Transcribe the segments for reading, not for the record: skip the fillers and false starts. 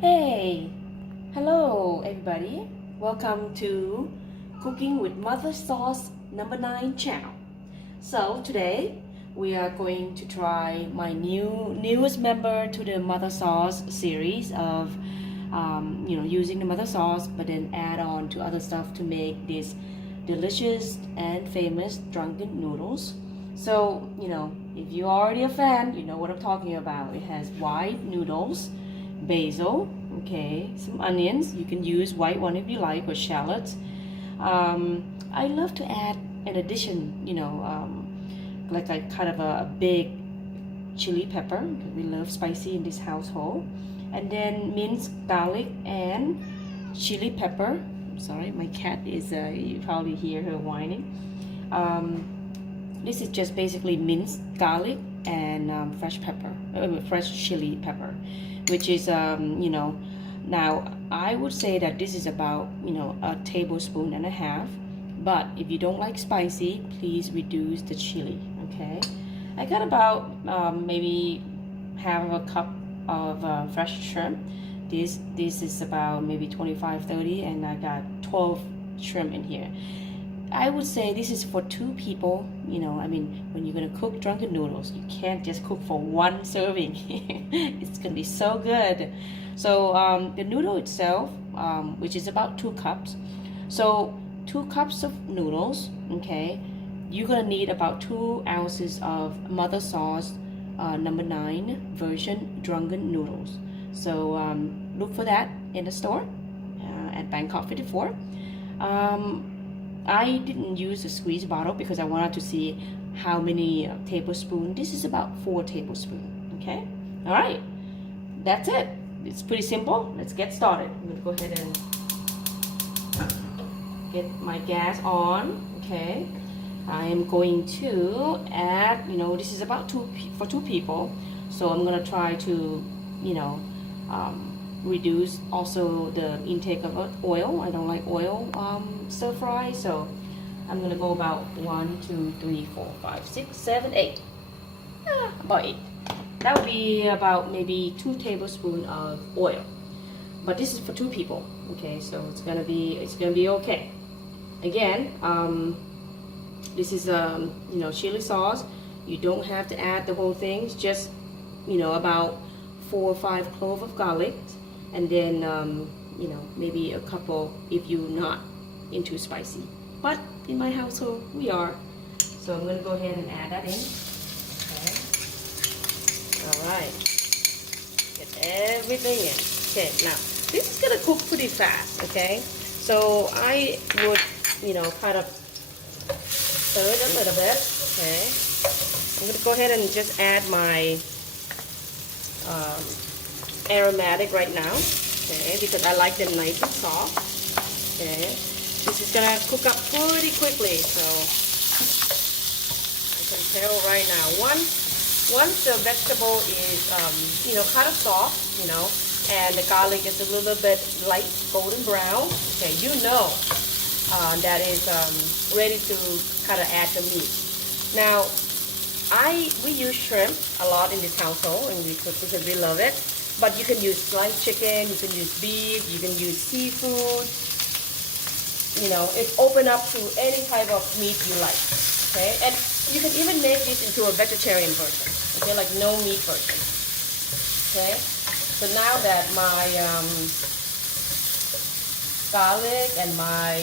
Hey, hello everybody. Welcome to Cooking with Mother Sauce number 9 channel. So today we are going to try my newest member to the Mother Sauce series of using the Mother Sauce but then add on to other stuff to make this delicious and famous drunken noodles. So if you're already a fan, you know what I'm talking about. It has white noodles, basil, okay, some onions. You can use white one if you like, or shallots. I love to add an addition, like a kind of a big chili pepper, because we love spicy in this household, and then minced garlic and chili pepper. Sorry, my cat is you probably hear her whining. This is just basically minced garlic and fresh pepper, fresh chili pepper, which is now I would say that this is about a tablespoon and a half, but if you don't like spicy, please reduce the chili. Okay, I got about maybe half of a cup of fresh shrimp. This is about maybe 25-30, and I got 12 shrimp in here. I would say this is for 2 people. When you're gonna cook drunken noodles, you can't just cook for 1 serving. It's gonna be so good. So the noodle itself, which is about 2 cups. So 2 cups of noodles, okay, you're gonna need about 2 ounces of Mother Sauce number 9 version drunken noodles. So look for that in the store at Bangkok 54. I didn't use a squeeze bottle because I wanted to see how many tablespoons. This is about 4 tablespoons. Okay, all right, that's it. It's pretty simple. Let's get started. I'm gonna go ahead and get my gas on. Okay, I am going to add, this is about 2 people, so I'm gonna try to reduce also the intake of oil. I don't like oil stir fry, so I'm gonna go about 1, 2, 3, 4, 5, 6, 7, 8. About 8. That would be about maybe 2 tablespoons of oil. But this is for 2 people. Okay, so it's gonna be okay. Again, this is chili sauce. You don't have to add the whole thing. It's just about 4 or 5 cloves of garlic, and then maybe a couple if you're not into spicy. But in my household we are, so I'm gonna go ahead and add that in. Okay. All right, get everything in. Okay, now this is gonna cook pretty fast. Okay, so I would kind of stir it a little bit. Okay, I'm gonna go ahead and just add my aromatic right now, okay, because I like them nice and soft. Okay, this is gonna cook up pretty quickly, so I can tell right now. Once the vegetable is kind of soft, and the garlic is a little bit light golden brown, okay, that is ready to kind of add the meat. Now we use shrimp a lot in this household, and because we love it. But you can use sliced chicken, you can use beef, you can use seafood. It's open up to any type of meat you like. Okay, and you can even make this into a vegetarian version. Okay, like no meat version. Okay, so now that my garlic and my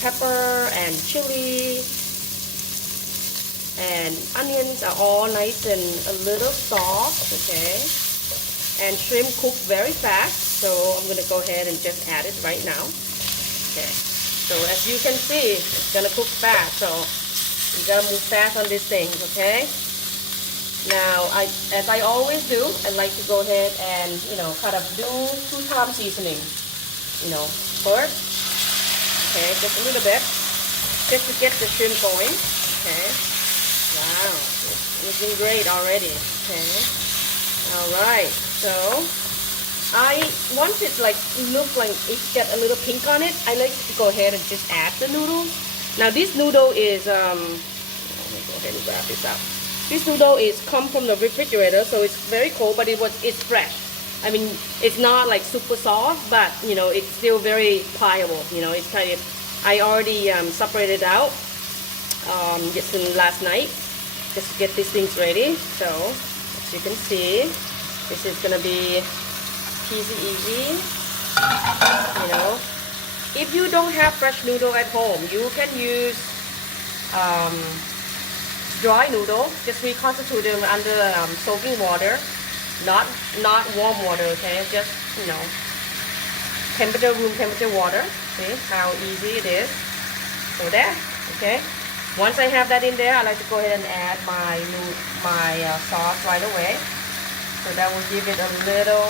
pepper and chili and onions are all nice and a little soft, okay, and shrimp cook very fast, so I'm going to go ahead and just add it right now. Okay, so as you can see, it's going to cook fast, so you got to move fast on these things. Okay, now as I always do, I like to go ahead and kind of do 2-time seasoning. First, okay, just a little bit, just to get the shrimp going. Okay, wow, it's looking great already. Okay, all right, so I want it look like it's got a little pink on it. I like to go ahead and just add the noodle. Now this noodle is let me go ahead and grab this out. This noodle is come from the refrigerator, so it's very cold, but it's fresh. I mean, it's not like super soft, but you know, it's still very pliable. You know, it's kind of, I already separated out just in last night just to get these things ready. So as you can see, this is gonna be easy. You know, if you don't have fresh noodle at home, you can use dry noodle. Just reconstitute them under soaking water, not warm water. Okay, just, you know, room temperature water. See how easy it is. So there. Okay. Once I have that in there, I like to go ahead and add my sauce right away. So that will give it a little.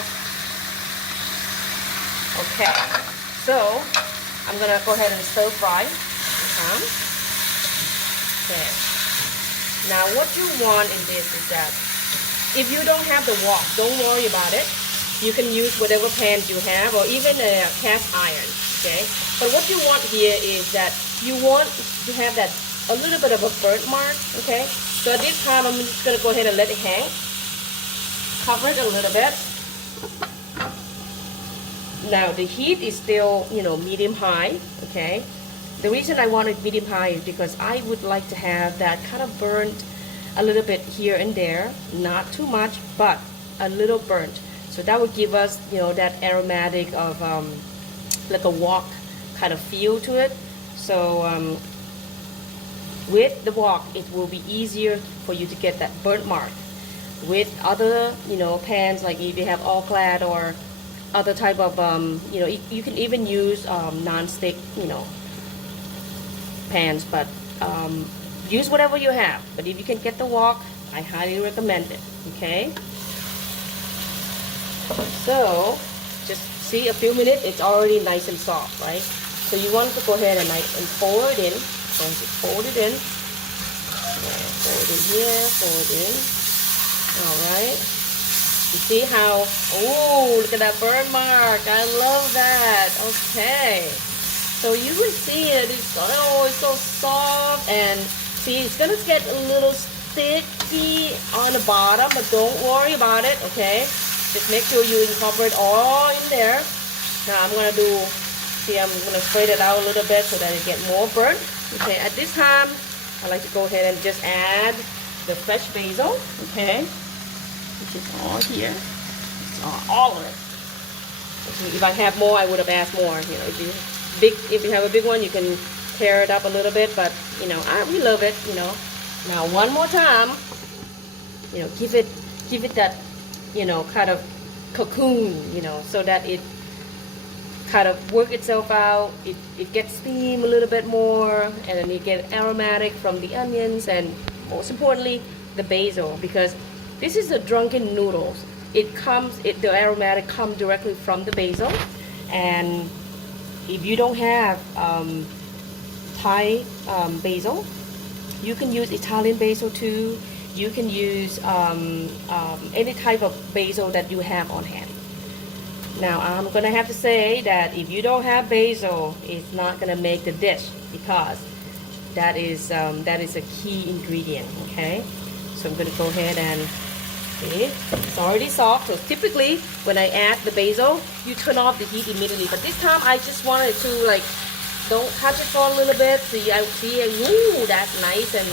Okay. So I'm gonna go ahead and stir fry. Okay. Now what you want in this is that if you don't have the wok, don't worry about it. You can use whatever pans you have, or even a cast iron. Okay. But what you want here is that you want to have that a little bit of a burnt mark. Okay. So at this time, I'm just gonna go ahead and let it hang. Cover it a little bit. Now the heat is still, you know, medium high. Okay. The reason I want it medium high is because I would like to have that kind of burnt a little bit here and there, not too much, but a little burnt. So that would give us, you know, that aromatic of like a wok kind of feel to it. So with the wok, it will be easier for you to get that burnt mark. With other, you know, pans, like if you have all clad or other type of, you know, you can even use non-stick, you know, pans, but use whatever you have. But if you can get the wok, I highly recommend it. Okay. So just see, a few minutes, it's already nice and soft, right? So you want to go ahead and fold it in. So just fold it in. Fold it here, fold it in. All right. You see how, oh, look at that burn mark. I love that. Okay. So you will see it. It's, oh, it's so soft. And see, it's going to get a little sticky on the bottom, but don't worry about it, okay? Just make sure you incorporate all in there. Now I'm going to do, see, I'm going to spread it out a little bit so that it get more burnt. Okay, at this time, I like to go ahead and just add the fresh basil, okay? Which is all here. It's all of it. Okay, if I have more, I would have asked more. You know, if you have a big one, you can tear it up a little bit. But you know, we love it. You know. Now one more time. You know, give it that, you know, kind of cocoon. You know, so that it kind of work itself out. It gets steam a little bit more, and then you get aromatic from the onions, and most importantly, the basil, because this is the drunken noodles. The aromatic comes directly from the basil. And if you don't have Thai basil, you can use Italian basil too. You can use any type of basil that you have on hand. Now I'm gonna have to say that if you don't have basil, it's not gonna make the dish, because that is a key ingredient. Okay, so I'm gonna go ahead and see, it's already soft. So typically when I add the basil, you turn off the heat immediately. But this time I just wanted to, like, don't touch it for a little bit. See, ooh, that's nice and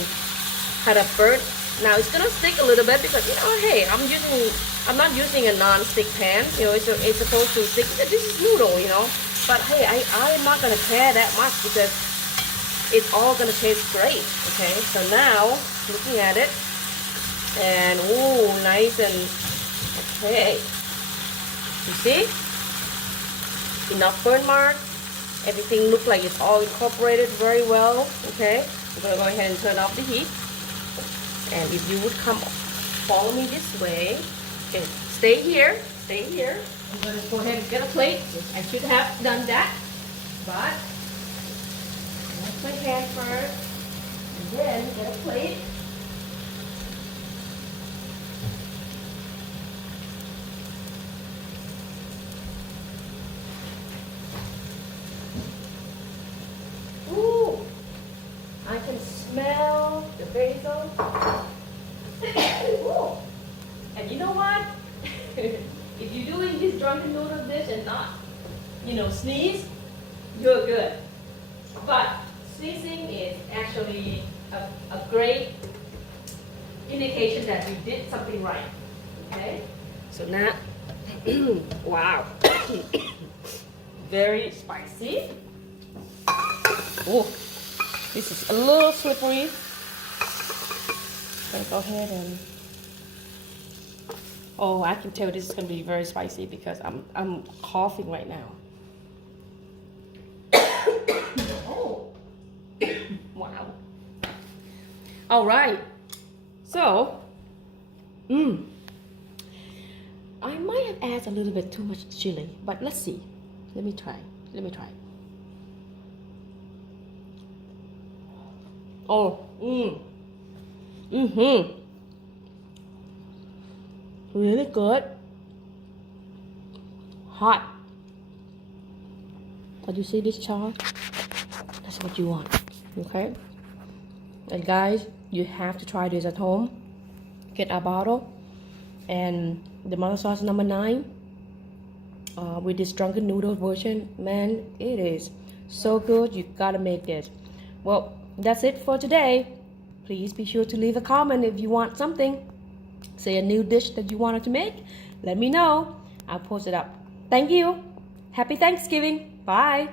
kind of burnt. Now it's gonna stick a little bit because, you know, hey, I'm not using a non-stick pan. You know, it's supposed to stick. This is noodle, you know. But hey, I'm not gonna care that much because it's all gonna taste great. Okay, so now looking at it, and ooh, nice and okay. You see, enough burn mark. Everything looks like it's all incorporated very well. Okay, I'm gonna go ahead and turn off the heat. And if you would come follow me this way, okay, stay here. I'm gonna go ahead and get a plate. I should have done that, but wash my hand first, and then get a plate. Ooh, I can smell the basil. Ooh. And you know what? If you're doing this drunken noodle dish and not, sneeze, you're good. But sneezing is actually a great indication that you did something right. Okay? So now, wow, very spicy. Oh, this is a little slippery. I'm gonna go ahead and, oh, I can tell this is gonna be very spicy because I'm coughing right now. Oh, wow. All right, so, I might have added a little bit too much chili, but let's see. Let me try. Oh, really good. Hot. But you see this char? That's what you want, okay? And guys, you have to try this at home. Get a bottle and the mother sauce number 9 with this drunken noodle version. Man, it is so good. You gotta make it. Well, that's it for today. Please be sure to leave a comment if you want something. Say a new dish that you wanted to make. Let me know. I'll post it up. Thank you. Happy Thanksgiving. Bye.